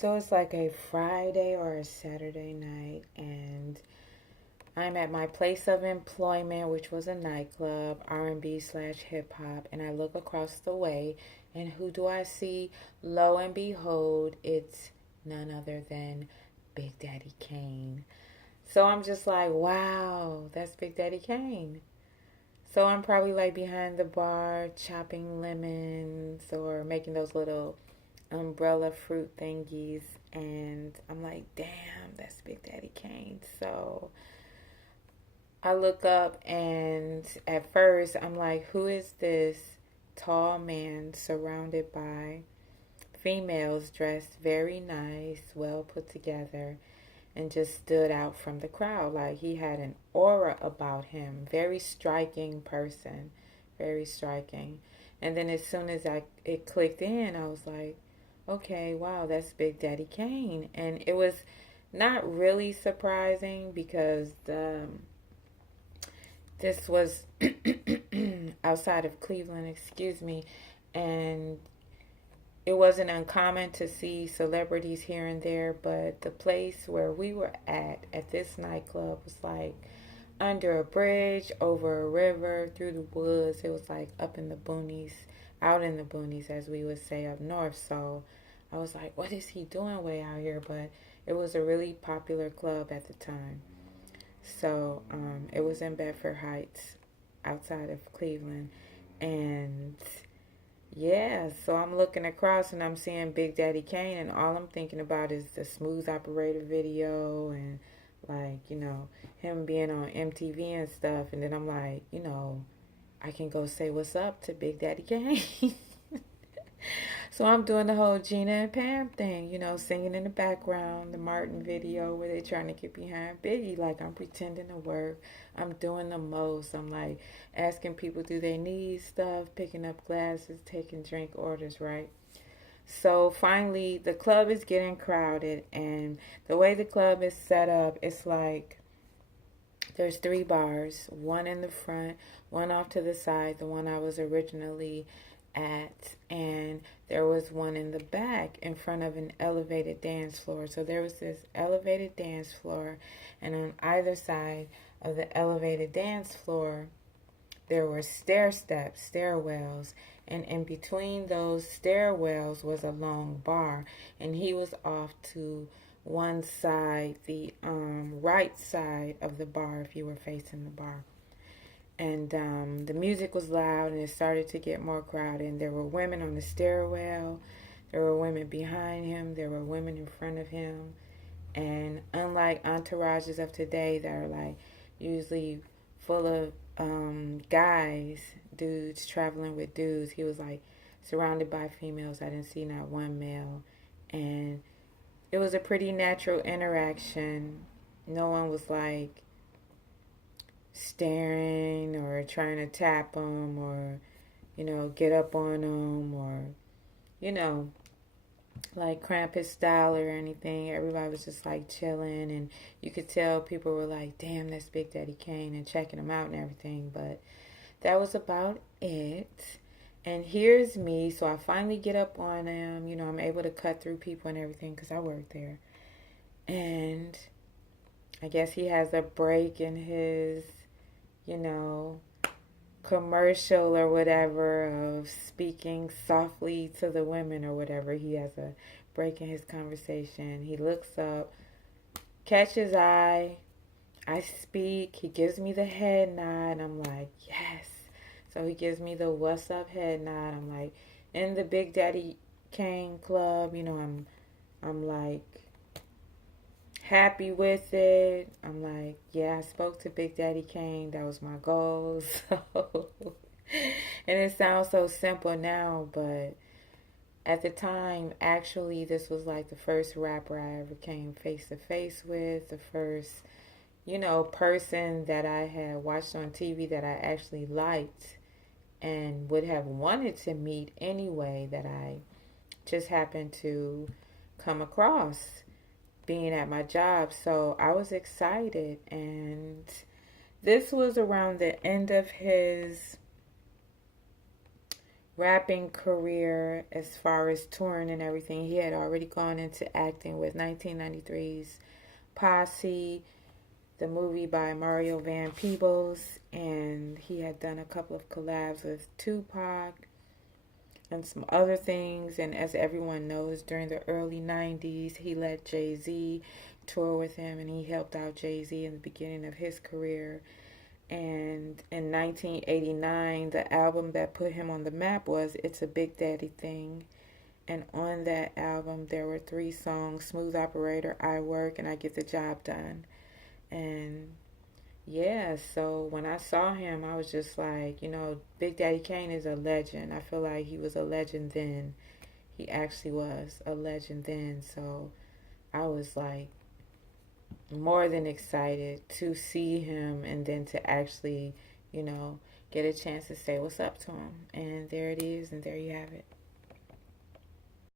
So it's like a Friday or a Saturday night, and I'm at my place of employment, which was a nightclub, R&B slash hip hop, and I look across the way, and who do I see? Lo and behold, it's none other than Big Daddy Kane. So I'm just like, wow, that's Big Daddy Kane. So I'm probably like behind the bar chopping lemons or making those little umbrella fruit thingies, and I'm like, damn, that's Big Daddy Kane. So I look up, and at first I'm like, who is this tall man surrounded by females dressed very nice, well put together, and just stood out from the crowd? Like, he had an aura about him. Very striking person. Very striking. And then as soon as it clicked in, I was like, okay, wow, that's Big Daddy Kane. And it was not really surprising because this was outside of Cleveland, excuse me, and it wasn't uncommon to see celebrities here and there, but the place where we were at this nightclub, was like under a bridge, over a river, through the woods. It was like up in the boonies, out in the boonies, as we would say up north. So I was like, what is he doing way out here? But it was a really popular club at the time. So it was in Bedford Heights, outside of Cleveland. And yeah, so I'm looking across and I'm seeing Big Daddy Kane, and all I'm thinking about is the Smooth Operator video and, like, him being on MTV and stuff. And then I'm like, I can go say what's up to Big Daddy Kane. So I'm doing the whole Gina and Pam thing, singing in the background, the Martin video where they're trying to get behind Biggie. Like, I'm pretending to work. I'm doing the most. I'm like asking people, do they need stuff, picking up glasses, taking drink orders, right? So finally, the club is getting crowded, and the way the club is set up, it's like there's three bars, one in the front, one off to the side, the one I was originally at, and there was one in the back in front of an elevated dance floor. So there was this elevated dance floor, and on either side of the elevated dance floor there were stair steps, stairwells, and in between those stairwells was a long bar, and he was off to one side, the right side of the bar, if you were facing the bar. And the music was loud, and it started to get more crowded. And there were women on the stairwell, there were women behind him, there were women in front of him. And unlike entourages of today that are like usually full of guys, dudes traveling with dudes, he was like surrounded by females. I didn't see not one male. And it was a pretty natural interaction. No one was like staring or trying to tap him or, get up on him or, you know, like cramp his style or anything. Everybody was just like chilling, and you could tell people were like, damn, that's Big Daddy Kane, and checking him out and everything. But that was about it. And here's me. So I finally get up on him. I'm able to cut through people and everything because I work there. And I guess he has a break in his, commercial or whatever of speaking softly to the women or whatever. He has a break in his conversation. He looks up, catches eye. I speak. He gives me the head nod. And I'm like, yes. So he gives me the what's up head nod. I'm like, in the Big Daddy Kane Club, I'm like happy with it. I'm like, yeah, I spoke to Big Daddy Kane. That was my goal. So, and it sounds so simple now, but at the time, actually, this was like the first rapper I ever came face to face with. The first, person that I had watched on TV that I actually liked and would have wanted to meet anyway, that I just happened to come across being at my job. So I was excited, and this was around the end of his rapping career as far as touring and everything. He had already gone into acting with 1993's Posse, the movie by Mario Van Peebles, and he had done a couple of collabs with Tupac and some other things. And as everyone knows, during the early 90s, he let Jay-Z tour with him, and he helped out Jay-Z in the beginning of his career. And in 1989, the album that put him on the map was It's a Big Daddy Thing. And on that album, there were 3 songs: Smooth Operator, I Work, and I Get the Job Done. And yeah, so when I saw him, I was just like, Big Daddy Kane is a legend. I feel like he was a legend then. He actually was a legend then. So I was like more than excited to see him and then to actually, get a chance to say what's up to him. And there it is, and there you have it.